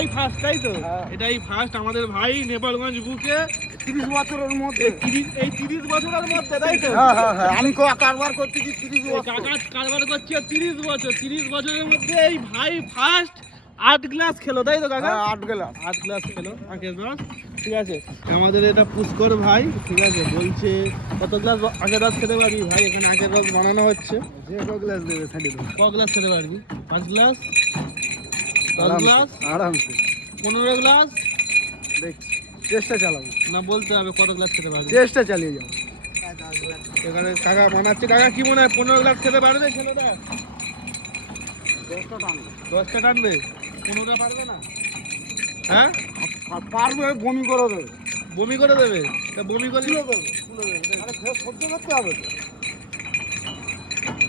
এই ফার্স্ট তাই তো? এটাই ফার্স্ট আমাদের ভাই নেপালগঞ্জ বুকে 30 বছরের মধ্যে। এই 30 বছরের মধ্যে তাই তো? হ্যাঁ আমি কারবার করতেছি 30 বছর। কাকা কারবার করছে 30 বছর। 30 বছরের মধ্যে এই ভাই ফার্স্ট 8 গ্লাস খেলো তাই তো কাকা? 8 গ্লাস। 8 গ্লাস খেলো আখের রস। ঠিক আছে, আমাদের এটা পুষ্কর ভাই, ঠিক আছে, বলছে কত গ্লাস আখের রস খেতে পারবি ভাই? এখানে আখের রস বানানো হচ্ছে। যে ক গ্লাস দেবে ছাড়ি দেবো। ক গ্লাস খেতে পারবি? 5 গ্লাস, 10 গ্লাস, আরামসে 15 গ্লাস? দেখছি, চেষ্টা চালাবো। না বলতে হবে কত গ্লাস খেতে পারবি। চেষ্টা চালিয়ে যাও। এখানে কাকা বানাচ্ছে। কাকা কি মনে হয় 15 গ্লাস খেতে পারবে ছেলেটা? 10টা টানবে। 10টা টানবে, 15টা পারবে না? হ্যাঁ পারবে, বমি করে দেবে। বমি করে দেবে? তা বমি করলে আরে খেয়ে সহ্য করতে হবে তো।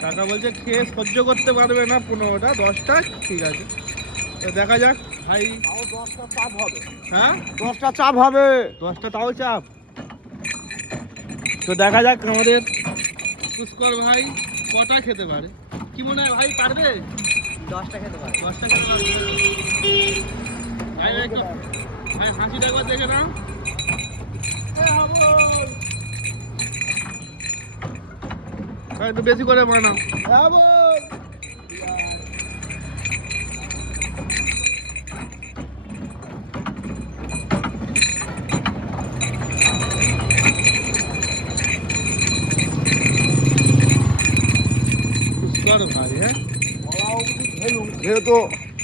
কাকা বলছে খেয়ে সহ্য করতে পারবে না 15টা, 10টা ঠিক আছে। তো দেখা যাক ভাই। তাও 10টা চাপ হবে। হ্যাঁ 10টা চাপ হবে। 10টা তাও চাপ। তো দেখা যাক আমাদের পুষ্কর ভাই কটা খেতে পারে। কি মনে হয় ভাই পারবে? 10টা খেতে পারে। 10টা খেতে পারবে ভাই? একটু ভাই হাসিটা একবার দেখে নাও। ভাই একটু বেশি করে বানাও। পুষ্কর ভাই, হ্যাঁ খেয়ে তো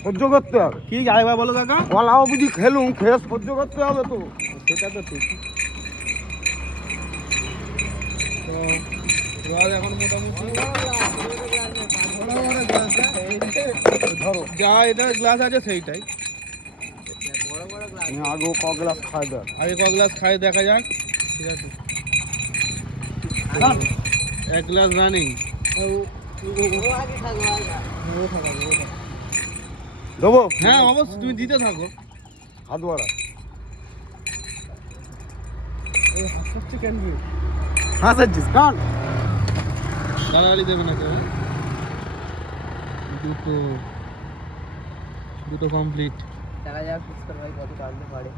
সহ্য করতে হবে। কি যাইবা বলো কাকা? কলা অবধি খেলুম, খেয়ে সহ্য করতে হবে তো। সেটা তো ঠিক। তো রস এখন মোটামুটি ধরো যা এটা গ্লাস আছে সেইটাই। আমি আগেও ক গ্লাস খাই দেয়। আগে ক গ্লাস খাই দেখা যাক। ঠিক আছে, 1 গ্লাস রানিং। দেবো? হ্যাঁ অবশ্যই, তুমি দিতে থাকো। হাত বাড়া। হাসাচ্ছিস কান? গালাগালি দেবে না কেউ? দুটো কমপ্লিট। দেখা যাক পুষ্কর ভাই কত পারতে পারে।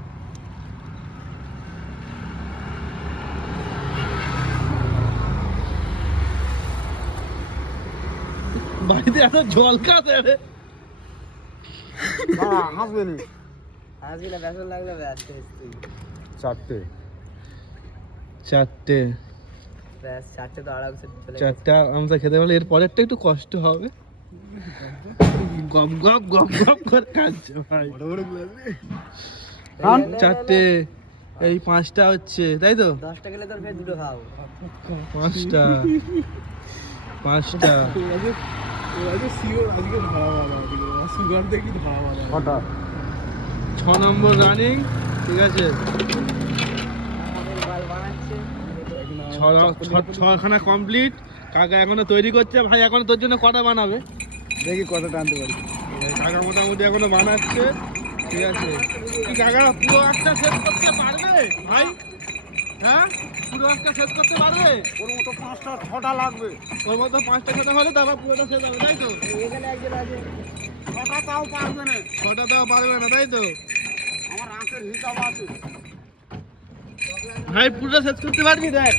বাড়িতে এত জল খাতে রে। হাসবে নি। হাসবি না, বেসন লাগলে ব্যাস চারটে ব্যাস 4টে তো আরামসে চলে গেছে। 4টা আমসা খেতে পারলে এর পরেরটা একটু কষ্ট হবে। গপ গপ গপ গপ করে কাঁদছে ভাই। কান? 4টে, এই 5টা হচ্ছে তাই তো? 10টা গেলে তোর ফের দুটো খাও। 5টা 5টা। কটা? 6 নম্বর রানিং, ঠিক আছে। আমাদের বাল বানাচ্ছে। 6খানা কমপ্লিট। কাকা এখনো তৈরি করছে ভাই। এখন তোর জন্য কটা বানাবে? দেখি কটা টানতে পারি। কাকা মোটামুটি এখনো বানাচ্ছে, ঠিক আছে। কি কাকা পুরো একটা সেট করতে পারবে ভাই? হ্যাঁ পুরো একটা সেট করতে পারবে? ওর মতো 5টা 6টা লাগবে। ওর মতো 5টা খেতে হলে তারপর পুরোটা শেষ হবে তাই তো? এখানে একজন আছে। 6টা তাও পারবে না। 6টা তাও পারবে না তাই তো? আমার রাতের হিসাব আছে। ভাই পুরোটা শেষ করতে পারবি? দেখ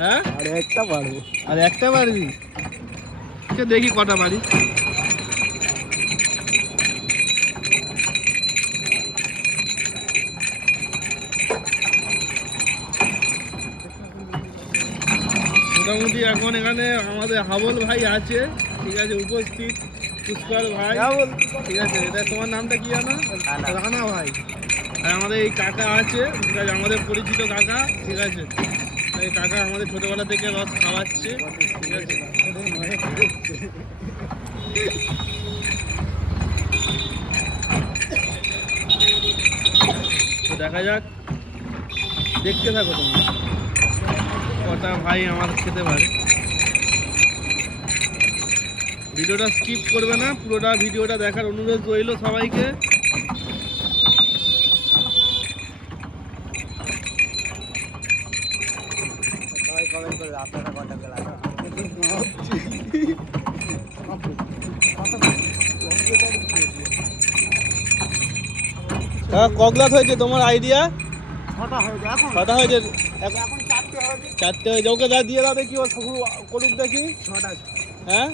হ্যাঁ আর একটা পারবো। আর একটা পারবি? আচ্ছা, দেখি কটা পারি। মোটামুটি এখন এখানে আমাদের হাবল ভাই আছে, ঠিক আছে, উপস্থিত। পুষ্কর ভাই, ঠিক আছে। এটা তোমার নামটা কি জানো? রানা ভাই। আর আমাদের এই কাকা আছে, ঠিক আছে, আমাদের পরিচিত কাকা, ঠিক আছে। এই কাকা আমাদের ছোটবেলা থেকে রস খাওয়াচ্ছে, ঠিক আছে। তো দেখা যাক, দেখতে থাকো তোমরা কটা ভাই আমার খেতে পারে। ভিডিওটা স্কিপ করবে না, পুরোটা ভিডিওটা দেখার অনুরোধ রইল সবাইকে। সবাই কমেন্ট করবে আপনারা কটা গেল। ক গ্লাস হয়েছে তোমার আইডিয়া? ছটা হয়েছে। চারটে হয়েছে। ওকে যা দিয়ে দাও দেখি, ও শুরু করুক দেখি। হ্যাঁ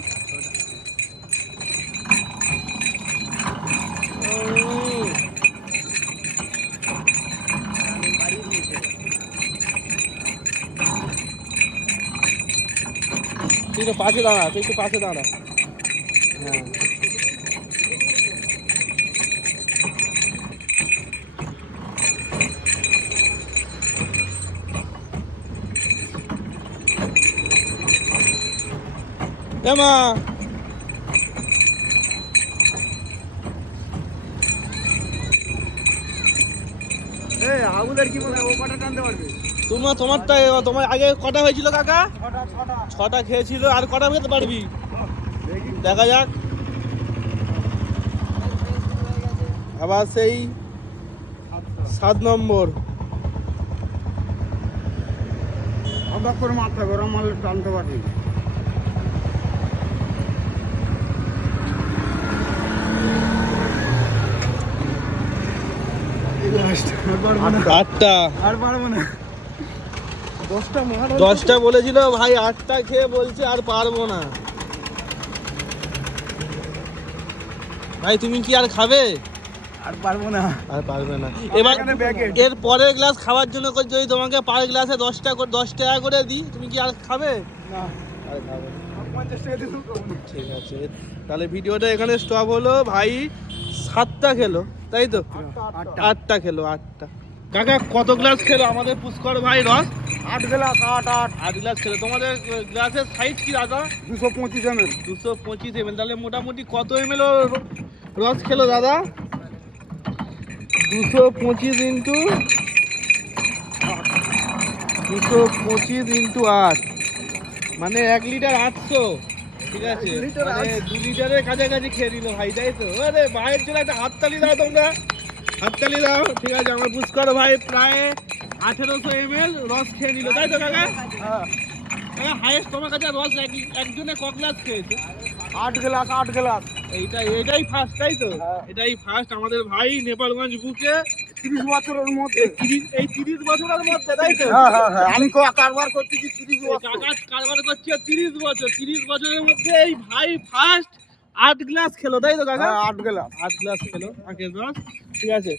তুই তো পাশে দাঁড়া, তুই একটু পাশে দাঁড়া। হ্যাঁ মা আবুদের কি মনে হয় ও কটা টানতে পারবে? তোমারটা তোমার আগে কটা হয়েছিল কাকা? ছটা খেয়েছিল। আর কটা খেতে পারবি দেখা যাক। আবার সেই 7 নম্বর। আমরা করে মাথা গরম মারলে টানতে পারবি। আটটা। আর পারবো না। 10টা বলেছিল ভাই, 8টা খেয়ে বলছে আর পারবো না। ভাই তুমি কি আর খাবে? আর পারবো না। আর পারবে না। এবার এর পরের গ্লাস খাওয়ার জন্য যদি তোমাকে পার গ্লাসে 10 টাকা করে দিই, তুমি কি আর খাবে? না। আর খাবে না। 50 টাকা দিলেও খাবো না। ঠিক আছে, তাহলে ভিডিওটা এখানে স্টপ হলো। ভাই 7টা খেলো তাই তো? 8টা খেলো। 8টা। কাকা কত গ্লাস খেলো আমাদের পুষ্কর ভাই রস? 8 গ্লাস 8 গ্লাস খেলো। তোমাদের গ্লাসের সাইজ কি দাদা? 225 ml। 225 ml। তাহলে মোটামুটি কত ml রস খেলো দাদা? 225 ইন্টু 8 মানে 1 লিটার 800। ঠিক আছে, মানে 2 লিটারের কাছাকাছি খেয়ে দিল ভাই, তাই তো? আরে ভাইয়ের জন্য একটা হাততালি দাও তোমরা, হাততালি দাও। ঠিক আছে, আমার পুষ্কর ভাই প্রায় 1800 ml রস খেয়ে নিল, তাই তো কাকা? হ্যাঁ, হাইয়েস্ট তোমার কাছে রস একজনে ক গ্লাস খেয়েছে? 8 গ্লাস। এটাই ফার্স্ট, তাই তো? এটাই ফার্স্ট আমাদের ভাই নেপালগঞ্জ বুকে 30 বছরের মধ্যে। এই 30 বছরের মধ্যে, তাই তো? হ্যাঁ আমি কারবার করছি 30 বছর। কাকা কারবার করছে 30 বছর। 30 বছরের মধ্যে এই ভাই ফার্স্ট 8 গ্লাস খেলো, তাই তো কাকা? 8 গ্লাস। 8 গ্লাস খেলো আখের রস। ঠিক আছে।